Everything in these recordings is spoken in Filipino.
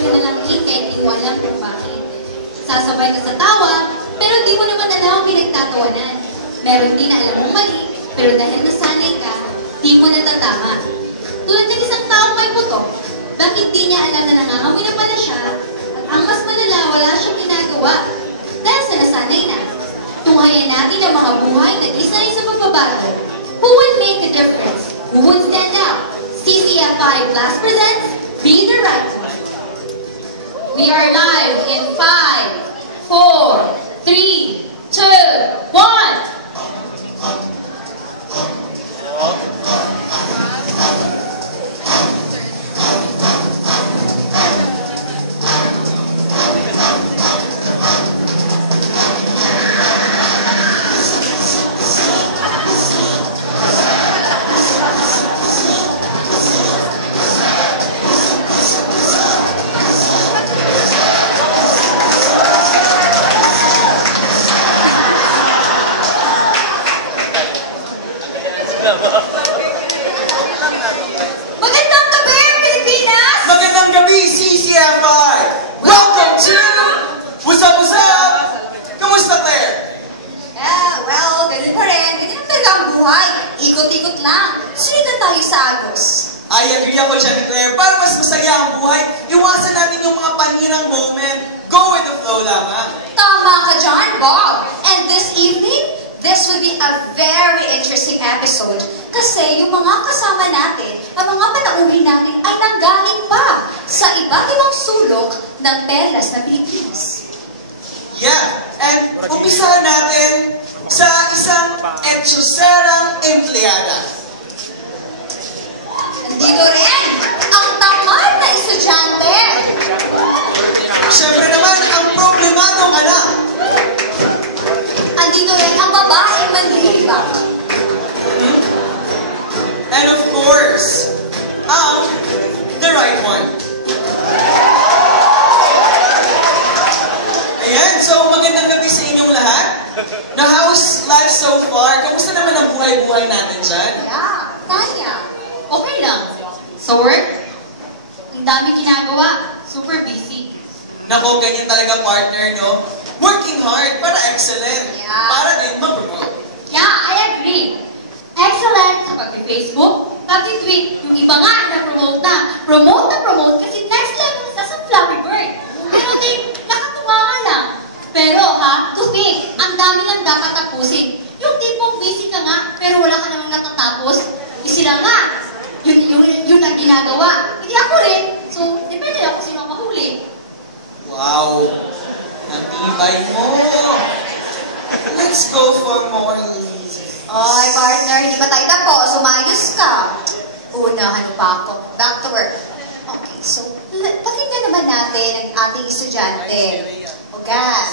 bigla na lang kahit di mo alam kung bakit. Sasabay ka sa tawa, pero di mo naman alam ang pinagtatawanan. Meron din na alam mong mali, pero dahil nasanay ka, di mo natatama. Tulad ng isang taong may buto, bakit di niya alam na nangangamoy na pala siya, at ang mas malala, wala siyang ginagawa. Dahil sa nasanay na, tunghayan natin ang mga buhay na di sanay sa pagbabago. Who would make a difference? Who would stand out? CCFI Blast presents Be the Right One. We are live in 5, 4, 3, 2, 1. Magandang gabi, Pilipinas! Magandang gabi, CCFI! Welcome to What's Up, What's Up? Kamusta, Claire? Well, ganun pa rin. Ganun talaga ang buhay. Ikot-ikot lang. Sunod tayo sa Agos. I agree ako dyan, Claire. Para mas masaya ang buhay, iwasan natin yung mga panirang moment. Go with the flow lamang. Tama ka dyan, Bob. And this evening, this will be a very interesting episode kasi yung mga kasama natin, ang mga panauwi natin ay nanggaling pa sa iba't ibang sulok ng perlas na Pilipinas. Yeah, and umpisahan natin sa isang etchoserang empleyada. Nandito rin ang tamad na estudyante. Siyempre naman, ang problemadong anak. Andito rin ang babaeng manlilibak. And of course, the right one. Ayan, so magandang gabi sa inyong lahat. Na how's life so far? Kamusta naman ang buhay-buhay natin dyan? Yeah, Tanya. Okay lang. Sa work, ang dami ginagawa. Super busy. Nako, ganyan talaga partner, no? Working hard para excellent. Yeah. Para din ma-promote. Yeah, I agree. Excellent sa pag-Facebook, pag-tweet. Yung iba nga na-promote na. Promote kasi next level na sa Flappy Bird. Pero di, nakatuwa nga lang. Pero to think, ang dami lang dapat tapusin. Yung tipong busy ka nga, pero wala ka namang natatapos. Sila nga, yun ang ginagawa. Hindi ako rin. So, depende ako sino ang mahuli. Wow! Natibay mo! Let's go for more easy. Oy, partner, hindi ba tayo tapos? Umayos ka. Unahan pa ako. Back to work. Okay, so, pakinggan naman natin ang ating estudyante. Ogan,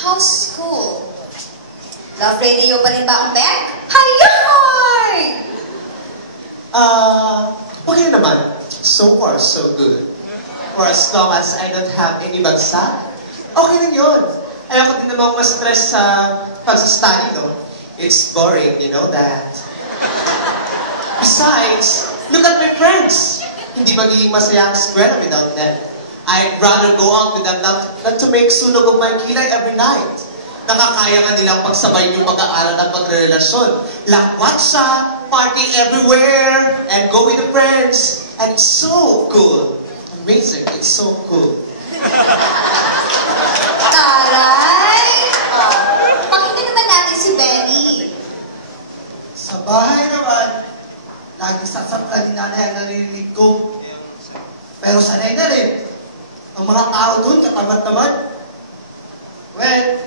how's school? Love radio pa rin ba ang bag? Hayoy! Okay naman. So far, so good. For as long as I don't have any bagsak, okay lang yun. Ayoko din naman ma-stress sa pag-study, no? It's boring, you know that. Besides, look at my friends. Hindi magiging masaya ang eskwela without them. I'd rather go out with them than to make sunog of my kilay every night. Nakakaya nga nilang pagsabay yung pag-aaral at pagrerelasyon. Lakwat siya, party everywhere, and go with the friends. And it's so cool. Amazing, it's so cool. Taray! Pakinggan naman natin si Benny. Sa bahay naman, laging saksaklan ni nanay ang naririnig ko. Pero sanay na rin. Ang mga tao doon, katamad-tamad. Well,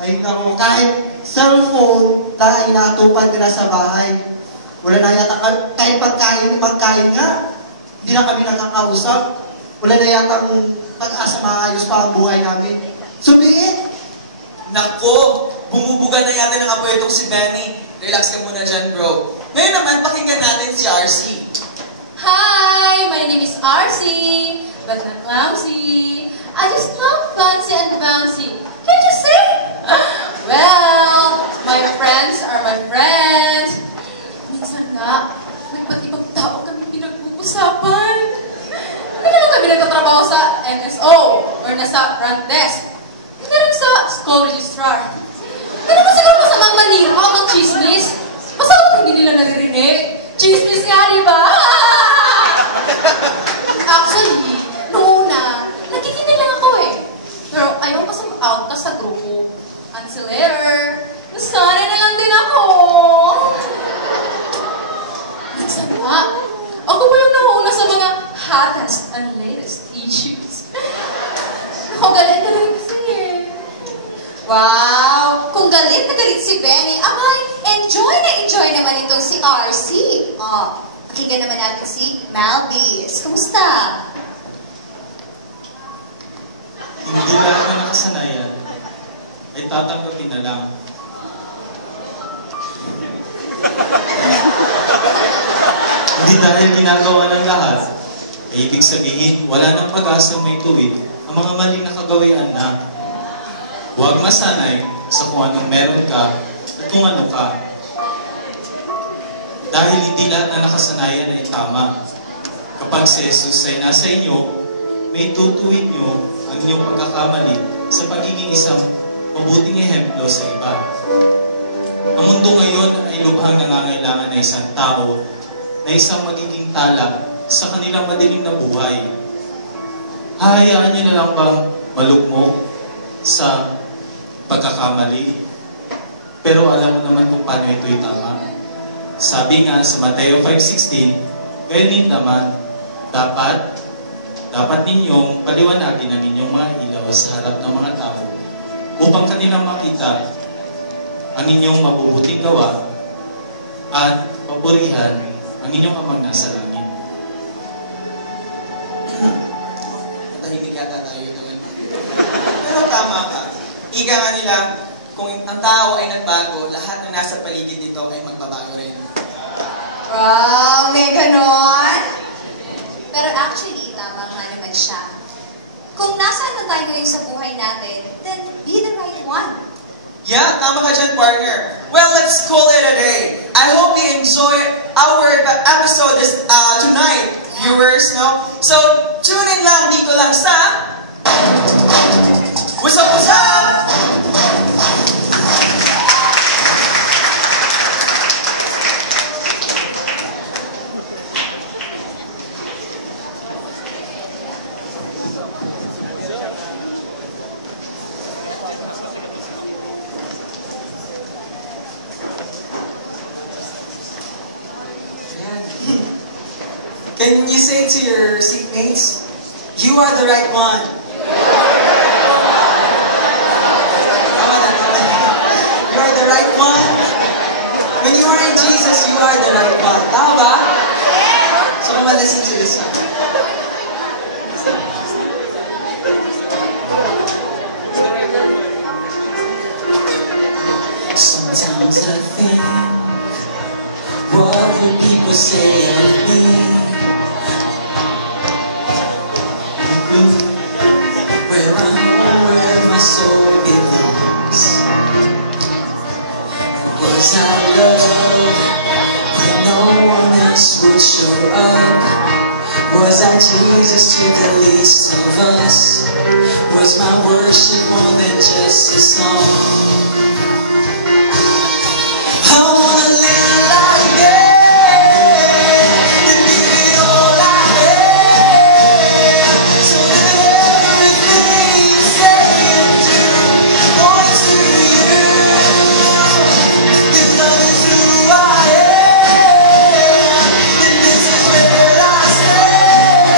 ay naku, kahit cellphone lang ay natupad nila sa bahay. Wala na yata, kahit magkain nga, hindi na kami nakakausap. Wala na yata pag-asa maayos pa ang buhay namin. Subiin! Nako, bumubuga na yata ng apoy itong si Benny. Relax ka muna dyan, bro. Ngayon naman, pakinggan natin si RC. Hi, my name is RC, but not clumsy. I just love fancy and bouncy. Can't you see? Well, my friends are my friends. Minsan nga, may iba't ibang tao kami pinag-uusapan. Kaya NSO or nasa front desk. Hindi rin sa school registrar. Hindi naman siguro masamang manira o mag-chismis. Masarap hindi nila naririnig. Chismis nga, di ba? Actually, noong una, nakikinig lang ako eh. Pero ayaw pa sa outcast sa grupo. Until later, nasanay na lang din ako. Minsan nga, ako pa yung nauna sa mga hottest and latest issues. Ako galit na rin kasi eh. Wow! Kung galit na galit si Benny, abay, enjoy na enjoy naman itong si RC. Oh, pakinggan naman natin si Malvis. Kumusta? Hindi lahat na nakasanayan ay tatanggapin na lang. Hindi dahil ginagawa ng lahat, ay ibig sabihin wala nang pag-asa may tuwid ang mga maling nakagawian na. Huwag masanay sa kung anong meron ka at kung ano ka. Dahil hindi lahat na nakasanayan ay tama. Kapag si Jesus ay nasa inyo, may tutuwid nyo ang inyong pagkakamali sa pagiging isang mabuting ehemplo sa iba. Ang mundo ngayon ay lubhang nangangailangan na isang tao na isang magiging tala sa kanilang madilim na buhay. Hahayaan nyo na lang bang malugmok sa pagkakamali? Pero alam mo naman kung paano ito'y tama. Sabi nga sa Mateo 5:16, ganyan naman, dapat ninyong paliwanagin ang inyong mga ilaw sa harap ng mga tao upang kanilang makita ang inyong mabubuting gawa at papurihan ang inyong amang nasa langit. Tahimik yata tayo naman. Pero tama ka. Ika nga nila, kung ang tao ay nagbago, lahat ng nasa paligid nito ay magbabago rin. Wow, may ganon. Pero actually, tama nga naman siya. Kung nasaan na tayo ngayon sa buhay natin, then be the right one. Yeah, tama ka dyan, partner. Well, let's call it a day. I hope you enjoy our episode tonight, viewers, no? So, tune in lang dito lang sa What's Up, What's Up? Can you say to your seatmates, you are the right one? You are the right one? When you are in Jesus, you are the right one. Tama ba? So come on, listen to this song. Sometimes I think, what would people say of me? Where I'm home, where my soul belongs. Was I loved when no one else would show up? Was I Jesus to the least of us? Was my worship more than just a song? I wanna live like that and give it all I have, so that everything you say and do points to you. This love is who I am, and this is where I stand.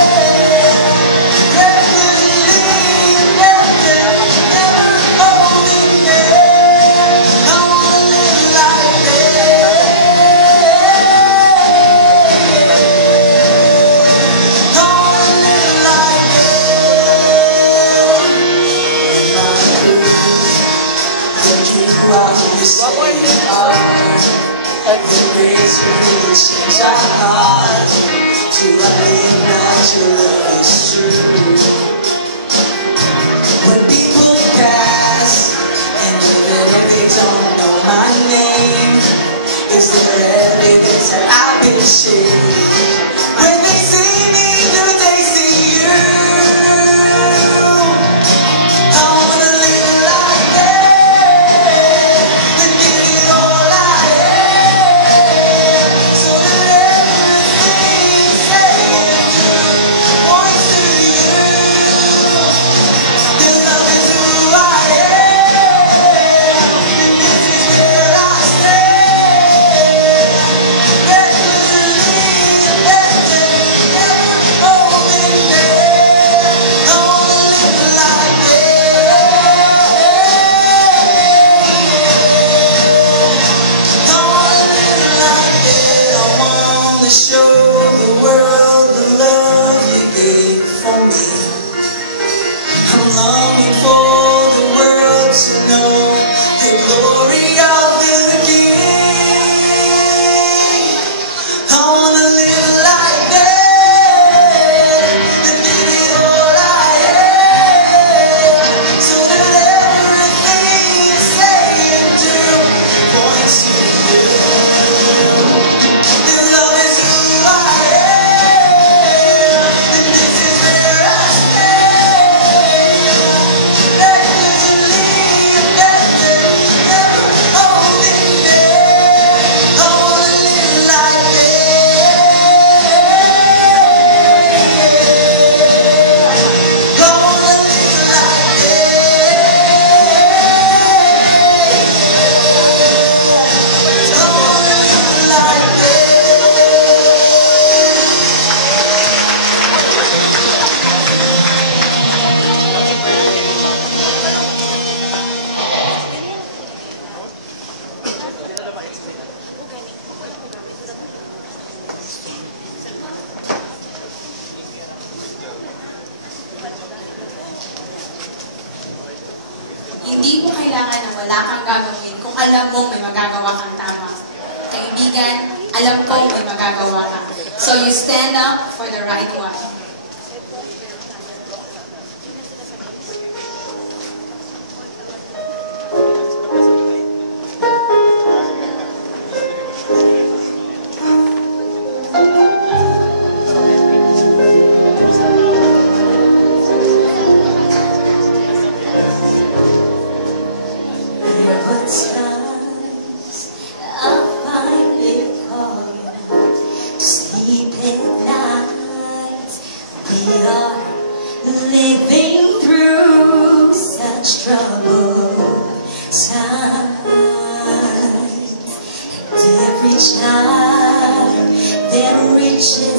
Recklessly indebted, never holding back. I wanna live like that. I wanna live like that. Thinking you are who you say you are. The grace for you to change our heart. To believe that your love is true. When people pass and even if they don't know my name, is there evidence that I've been shaped? When they see me, do they see you? longing for the world to know the glory of the King. I wanna live like that and give it all I am, so that everything you say and do points to you. That love is who I am, and this is where I stand. That you believe that there's never holding there. I wanna live like that. I wanna live like that. I wanna live like that. Hindi mo kailangan na wala kang gagawin kung alam mong may magagawa kang tama. Kaibigan, alam ko may magagawa ka. So you stand up for the right one. There were times I finally called to sleep at night. We are living through such troubled times, and every child that reaches